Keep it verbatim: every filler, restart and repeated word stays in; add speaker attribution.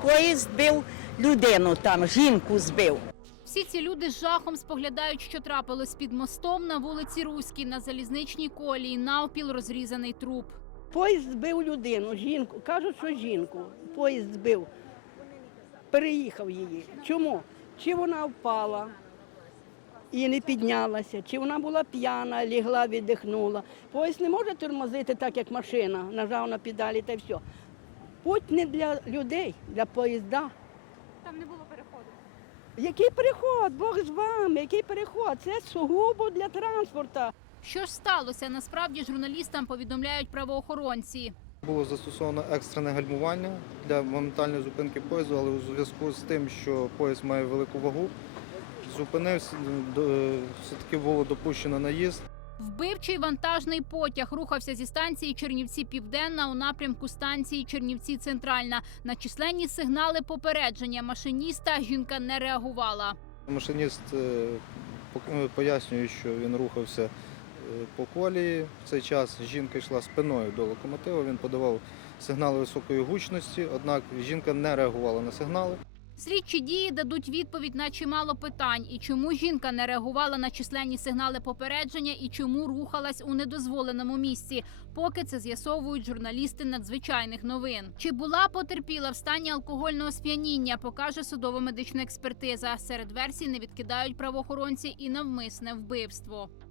Speaker 1: поїзд збив людину там, жінку збив.
Speaker 2: Всі ці люди з жахом споглядають, що трапилось під мостом на вулиці Руській, на залізничній колії, навпіл розрізаний труп.
Speaker 3: Поїзд збив людину, жінку. Кажуть, що жінку. Поїзд збив. Переїхав її. Чому? Чи вона впала і не піднялася, чи вона була п'яна, лягла, віддихнула. Поїзд не може тормозити так, як машина, нажав на педалі та й все. Путь не для людей, для поїзда.
Speaker 2: Там не було переходу.
Speaker 3: Який переход? Бог з вами, який переход? Це сугубо для транспорту.
Speaker 2: Що ж сталося? Насправді журналістам повідомляють правоохоронці.
Speaker 4: Було застосовано екстрене гальмування для моментальної зупинки поїзду, але у зв'язку з тим, що поїзд має велику вагу, зупинився, все-таки було допущено наїзд.
Speaker 2: Вбивчий вантажний потяг рухався зі станції Чернівці-Південна у напрямку станції Чернівці-Центральна. На численні сигнали попередження машиніста жінка не реагувала.
Speaker 4: Машиніст пояснює, що він рухався по колії. В цей час жінка йшла спиною до локомотиву, він подавав сигнали високої гучності, однак жінка не реагувала на сигнали.
Speaker 2: Слідчі дії дадуть відповідь на чимало питань. І чому жінка не реагувала на численні сигнали попередження, і чому рухалась у недозволеному місці. Поки це з'ясовують журналісти надзвичайних новин. Чи була потерпіла в стані алкогольного сп'яніння, покаже судово-медична експертиза. Серед версій не відкидають правоохоронці і навмисне вбивство.